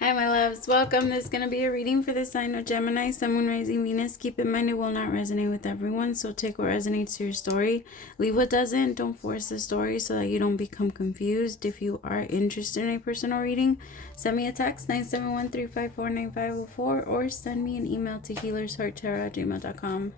Hi, my loves. Welcome. This is going to be a reading for the sign of Gemini, Sun, Moon, Rising, Venus. Keep in mind it will not resonate with everyone, so take what resonates to your story. Leave what doesn't. Don't force the story so that you don't become confused. If you are interested in a personal reading, send me a text, 971-354-9504, or send me an email to HealersHeartTarot@gmail.com.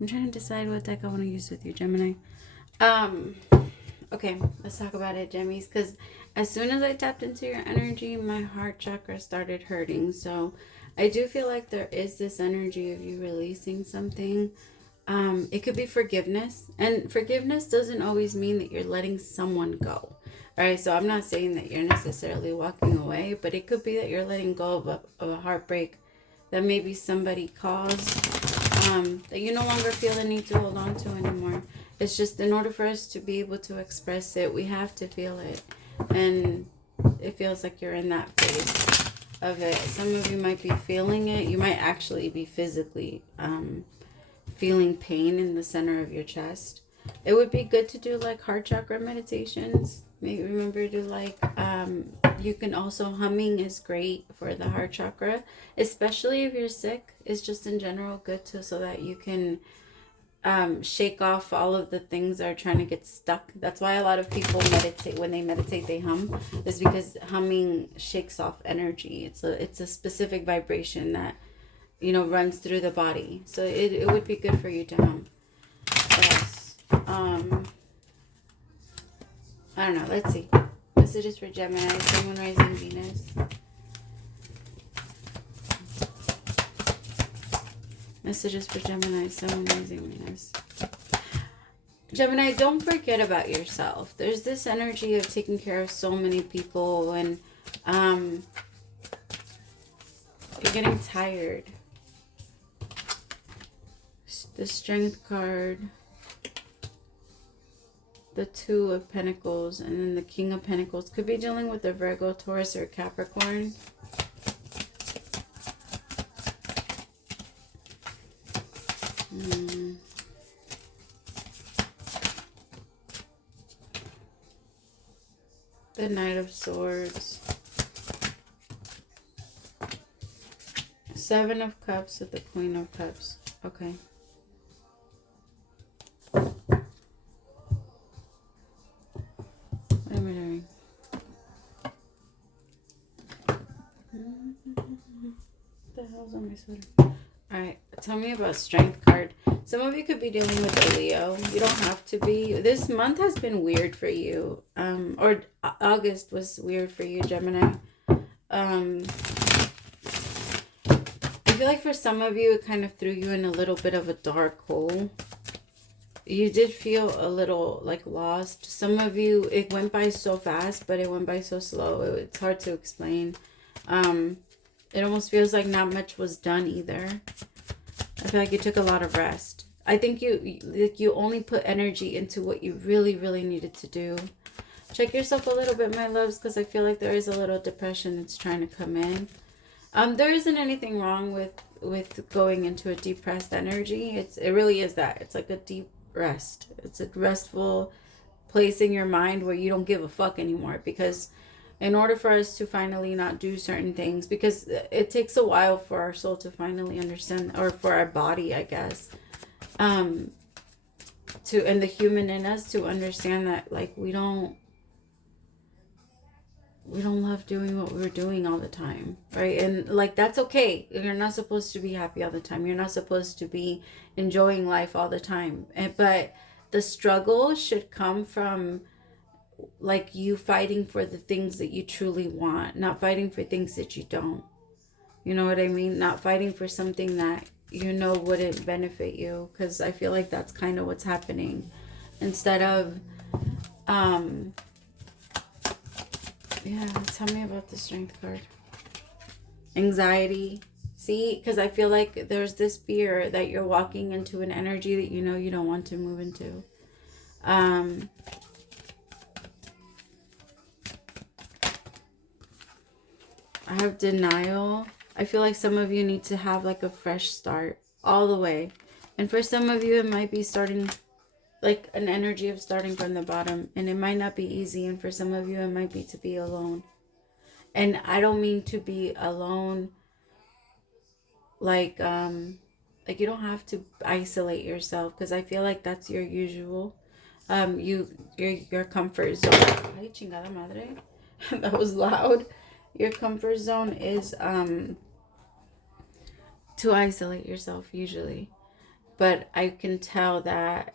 I'm trying to decide what deck I want to use with you, Gemini. Okay, let's talk about it, Gemmies, because as soon as I tapped into your energy, my heart chakra started hurting. So I do feel like there is this energy of you releasing something. It could be forgiveness, and forgiveness doesn't always mean that you're letting someone go. All right, so I'm not saying that you're necessarily walking away, but it could be that you're letting go of a heartbreak that maybe somebody caused, that you no longer feel the need to hold on to anymore. It's just in order for us to be able to express it, we have to feel it. And it feels like you're in that phase of it. Some of you might be feeling it. You might actually be physically feeling pain in the center of your chest. It would be good to do like heart chakra meditations. Maybe remember to like, you can also, humming is great for the heart chakra, especially if you're sick. It's just in general good to, so that you can shake off all of the things that are trying to get stuck. That's why a lot of people meditate. When they meditate, they hum. Is because humming shakes off energy. It's a specific vibration that, you know, runs through the body. So it would be good for you to hum. Yes. I don't know. Let's see. Messages for Gemini, Sun, Moon, Rising, Venus. Messages for Gemini, Sun, Moon, Rising, Venus. Gemini, don't forget about yourself. There's this energy of taking care of so many people, and you're getting tired. The Strength card, the Two of Pentacles, and then the King of Pentacles. Could be dealing with a Virgo, Taurus, or Capricorn. The Knight of Swords. Seven of Cups with the Queen of Cups. Okay. What am I doing? What the hell's on my sweater? Alright, tell me about Strength card. Some of you could be dealing with a Leo. You don't have to be. This month has been weird for you. Or August was weird for you, Gemini. I feel like for some of you, it kind of threw you in a little bit of a dark hole. You did feel a little like lost. Some of you, it went by so fast, but it went by so slow. It's hard to explain. It almost feels like not much was done either. I feel like you took a lot of rest. I think you only put energy into what you really, really needed to do. Check yourself a little bit, my loves, because I feel like there is a little depression that's trying to come in. There isn't anything wrong with going into a depressed energy. It really is that. It's like a deep rest. It's a restful place in your mind where you don't give a fuck anymore, because in order for us to finally not do certain things, because it takes a while for our soul to finally understand, or for our body, I guess, and the human in us to understand that, like, we don't love doing what we're doing all the time, right? And like, that's okay. You're not supposed to be happy all the time. You're not supposed to be enjoying life all the time. But the struggle should come from like you fighting for the things that you truly want, not fighting for things that you don't. You know what I mean? Not fighting for something that you know wouldn't benefit you, because I feel like that's kind of what's happening. Instead of yeah, tell me about the Strength card. Anxiety. See, because I feel like there's this fear that you're walking into an energy that you know you don't want to move into. I have denial. I feel like some of you need to have like a fresh start all the way. And for some of you, it might be starting like an energy of starting from the bottom. And it might not be easy. And for some of you, it might be to be alone. And I don't mean to be alone, like you don't have to isolate yourself, because I feel like that's your usual your comfort zone. Ay, chingada madre. That was loud. Your comfort zone is to isolate yourself usually. But I can tell that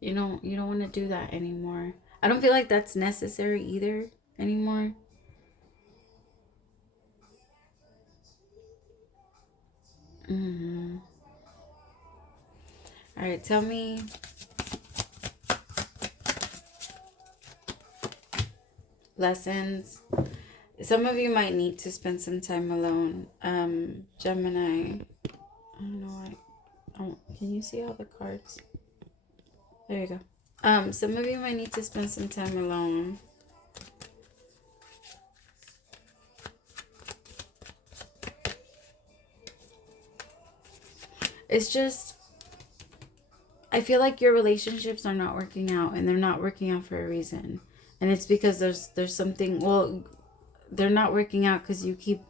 you don't want to do that anymore. I don't feel like that's necessary either anymore. Mm-hmm. All right, tell me lessons. Some of you might need to spend some time alone. Gemini. I don't know why. Oh, can you see all the cards? There you go. Some of you might need to spend some time alone. It's just, I feel like your relationships are not working out, and they're not working out for a reason. And it's because there's something, well, they're not working out because you keep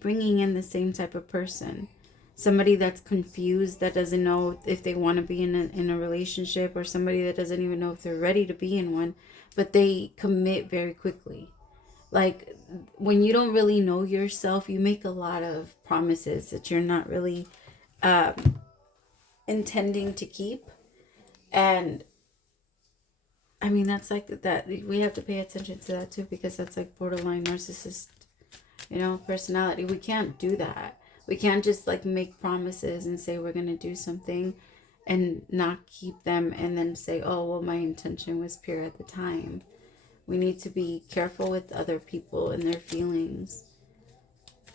bringing in the same type of person. Somebody that's confused, that doesn't know if they want to be in a relationship, or somebody that doesn't even know if they're ready to be in one, but they commit very quickly. Like, when you don't really know yourself, you make a lot of promises that you're not really intending to keep. And I mean, that's like that. We have to pay attention to that too, because that's like borderline narcissist, personality. We can't do that. We can't just like make promises and say we're going to do something and not keep them, and then say, oh, well, my intention was pure at the time. We need to be careful with other people and their feelings.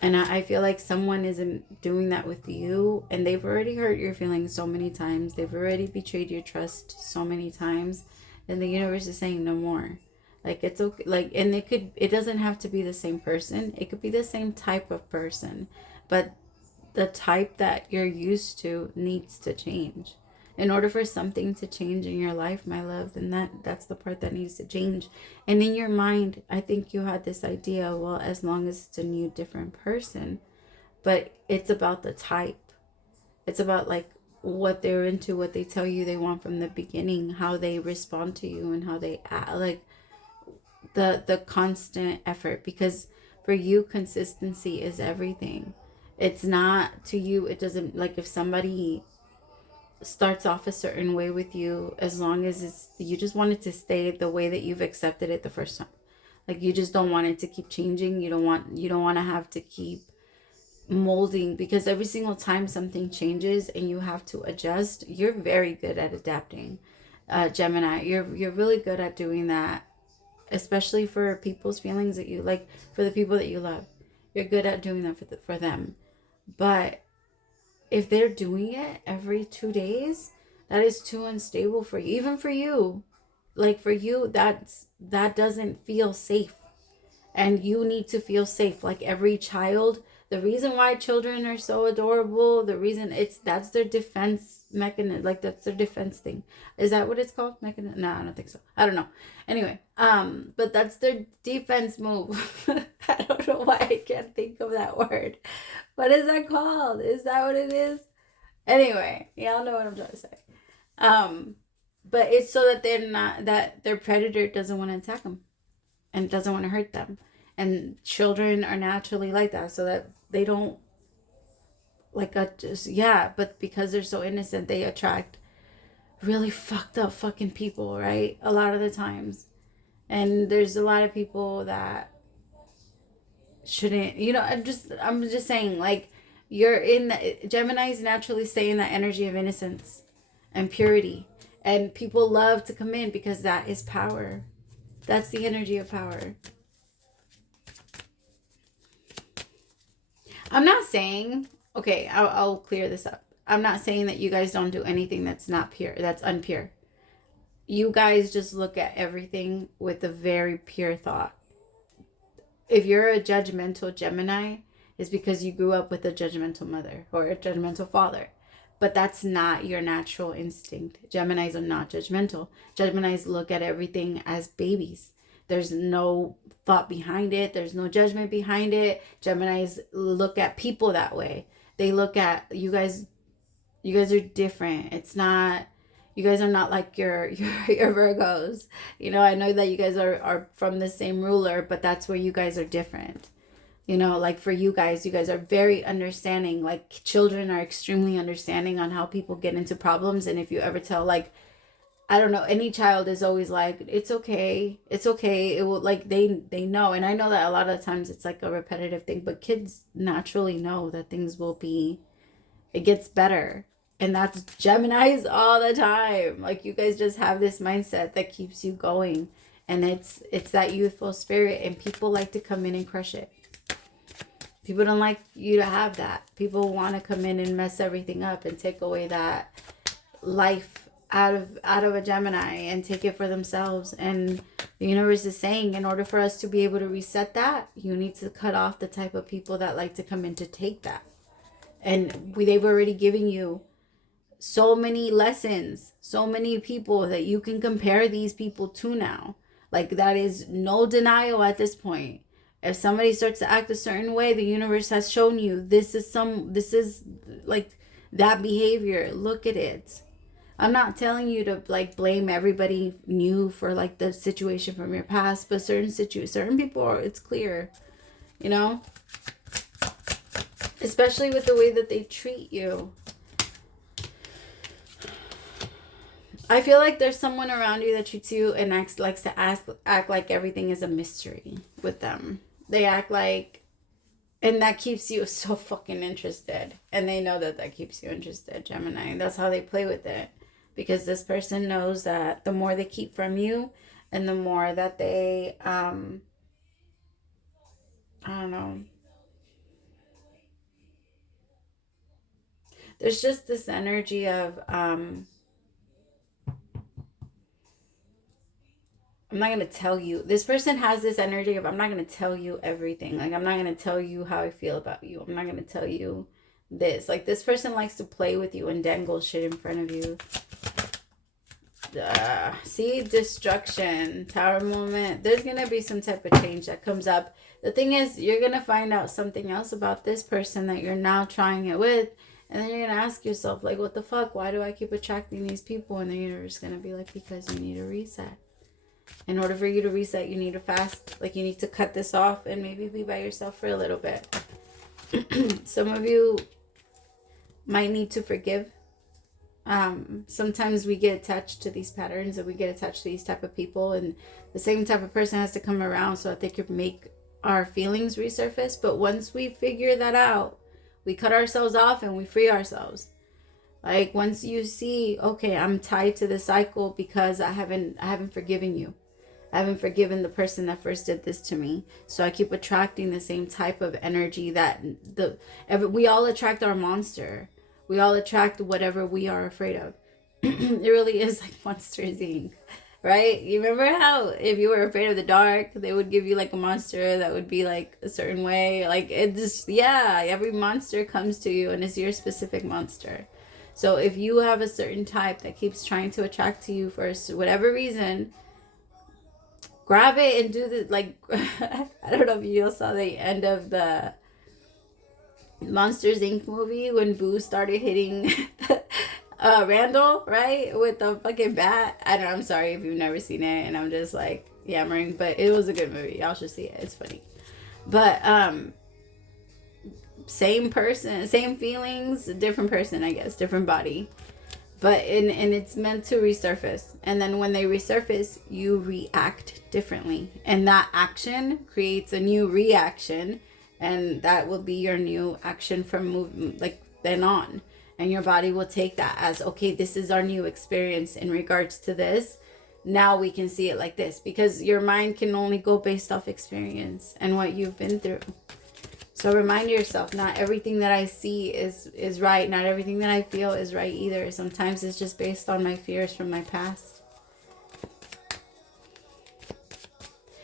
And I feel like someone isn't doing that with you, and they've already hurt your feelings so many times. They've already betrayed your trust so many times. And the universe is saying no more. Like, it's okay. Like, and it doesn't have to be the same person. It could be the same type of person, but the type that you're used to needs to change. In order for something to change in your life, my love, then that's the part that needs to change. And in your mind, I think you had this idea, well, as long as it's a new, different person. But it's about the type. It's about like what they're into, what they tell you they want from the beginning, how they respond to you, and how they act, like the constant effort. Because for you, consistency is everything. It's not, to you, it doesn't, like, if somebody starts off a certain way with you, as long as you just want it to stay the way that you've accepted it the first time. Like, you just don't want it to keep changing. You don't want to have to keep molding, because every single time something changes and you have to adjust, you're very good at adapting. Gemini, you're really good at doing that, especially for people's feelings that you like, for the people that you love. You're good at doing that for them. But if they're doing it every 2 days, that is too unstable for you. Even for you, like, for you, that doesn't feel safe. And you need to feel safe. Like, every child, the reason why children are so adorable, the reason that's their defense mechanism. Like, that's their defense thing. Is that what it's called? Mechanism? No, I don't think so. I don't know. Anyway, but that's their defense move. I don't know why I can't think of that word. What is that called? Is that what it is? Anyway, y'all know what I'm trying to say. But it's so that that their predator doesn't want to attack them and doesn't want to hurt them. And children are naturally like that, so that they don't, like, but because they're so innocent, they attract really fucked up fucking people, right? A lot of the times. And there's a lot of people that shouldn't, I'm just saying, like, Geminis naturally stay in that energy of innocence and purity, and people love to come in because that is power. That's the energy of power. I'm not saying, okay, I'll clear this up. I'm not saying that you guys don't do anything that's not pure, that's unpure. You guys just look at everything with a very pure thought. If you're a judgmental Gemini, it's because you grew up with a judgmental mother or a judgmental father. But that's not your natural instinct. Geminis are not judgmental. Geminis look at everything as babies. There's no thought behind it. There's no judgment behind it. Geminis look at people that way. They look at you guys are different. It's not, you guys are not like your Virgos. You know, I know that you guys are from the same ruler, but that's where you guys are different. You know, like for you guys are very understanding. Like children are extremely understanding on how people get into problems. And if you ever tell, like, I don't know, any child is always like, it's okay. It's okay. It will, like, they know. And I know that a lot of times it's like a repetitive thing, but kids naturally know that things will be, it gets better. And that's Geminis all the time. Like you guys just have this mindset that keeps you going. And it's that youthful spirit, and people like to come in and crush it. People don't like you to have that. People want to come in and mess everything up and take away that life out of a Gemini and take it for themselves. And the universe is saying, in order for us to be able to reset that, you need to cut off the type of people that like to come in to take that. And they've already given you so many lessons, so many people that you can compare these people to now. Like that is no denial at this point. If somebody starts to act a certain way, the universe has shown you this is like that behavior. Look at it. I'm not telling you to like blame everybody new for like the situation from your past, but certain people are, it's clear, you know, especially with the way that they treat you. I feel like there's someone around you that treats you and likes to act like everything is a mystery with them. They act like, and that keeps you so fucking interested. And they know that keeps you interested, Gemini. That's how they play with it. Because this person knows that the more they keep from you and the more that they, I don't know. There's just this energy of, I'm not going to tell you. This person has this energy of, I'm not going to tell you everything. Like, I'm not going to tell you how I feel about you. I'm not going to tell you this. Like, this person likes to play with you and dangle shit in front of you. See, destruction, Tower moment. There's going to be some type of change that comes up. The thing is, you're going to find out something else about this person that you're now trying it with. And then you're going to ask yourself, like, what the fuck? Why do I keep attracting these people? And then you're just going to be like, because you need a reset. In order for you to reset, you need to fast. Like, you need to cut this off and maybe be by yourself for a little bit. Some of you might need to forgive. Sometimes we get attached to these patterns and we get attached to these type of people, and the same type of person has to come around so that they could make our feelings resurface. But once we figure that out, we cut ourselves off and we free ourselves. Like, once you see, okay, I'm tied to the cycle because I haven't forgiven you. I haven't forgiven the person that first did this to me. So I keep attracting the same type of energy that we all attract our monster. We all attract whatever we are afraid of. It really is like Monsters Inc. Right? You remember how if you were afraid of the dark, they would give you like a monster that would be like a certain way. Like, it just, yeah, every monster comes to you and it's your specific monster. So if you have a certain type that keeps trying to attract to you for whatever reason, grab it and do the, like, I don't know if you all saw the end of the Monsters Inc. movie when Boo started hitting Randall, right? With the fucking bat. I don't know, I'm sorry if you've never seen it and I'm just like yammering, but it was a good movie. Y'all should see it. It's funny. But same person, same feelings, different person, I guess, different body. But and it's meant to resurface. And then when they resurface, you react differently. And that action creates a new reaction. And that will be your new action from movement, like, then on. And your body will take that as, okay, this is our new experience in regards to this. Now we can see it like this. Because your mind can only go based off experience and what you've been through. So remind yourself, not everything that I see is right. Not everything that I feel is right either. Sometimes it's just based on my fears from my past.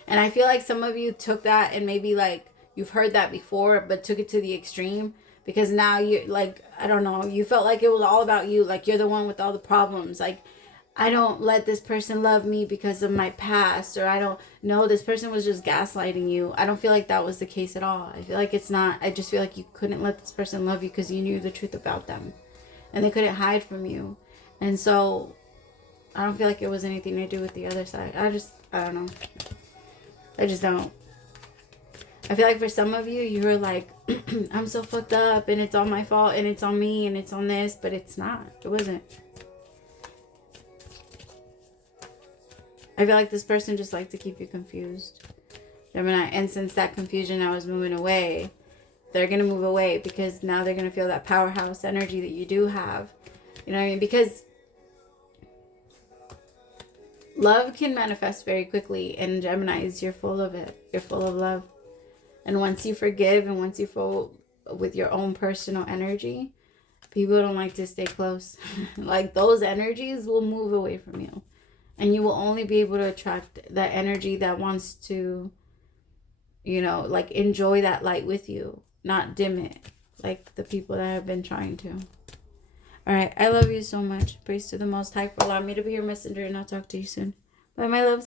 And I feel like some of you took that and maybe like you've heard that before, but took it to the extreme. Because now you like, I don't know, you felt like it was all about you. Like you're the one with all the problems. Like I don't let this person love me because of my past, or I don't know, this person was just gaslighting you. I don't feel like that was the case at all. I feel like it's not. I just feel like you couldn't let this person love you because you knew the truth about them and they couldn't hide from you. And so I don't feel like it was anything to do with the other side. I don't know. I just don't. I feel like for some of you, you were like, I'm so fucked up and it's all my fault and it's on me and it's on this, but it's not. It wasn't. I feel like this person just liked to keep you confused, Gemini. And since that confusion now is moving away, they're going to move away because now they're going to feel that powerhouse energy that you do have. You know what I mean? Because love can manifest very quickly. And Geminis, you're full of it. You're full of love. And once you forgive and once you fall with your own personal energy, people don't like to stay close. Like those energies will move away from you. And you will only be able to attract that energy that wants to, you know, like enjoy that light with you, not dim it, like the people that have been trying to. All right. I love you so much. Praise to the Most High for allowing me to be your messenger, and I'll talk to you soon. Bye, my loves.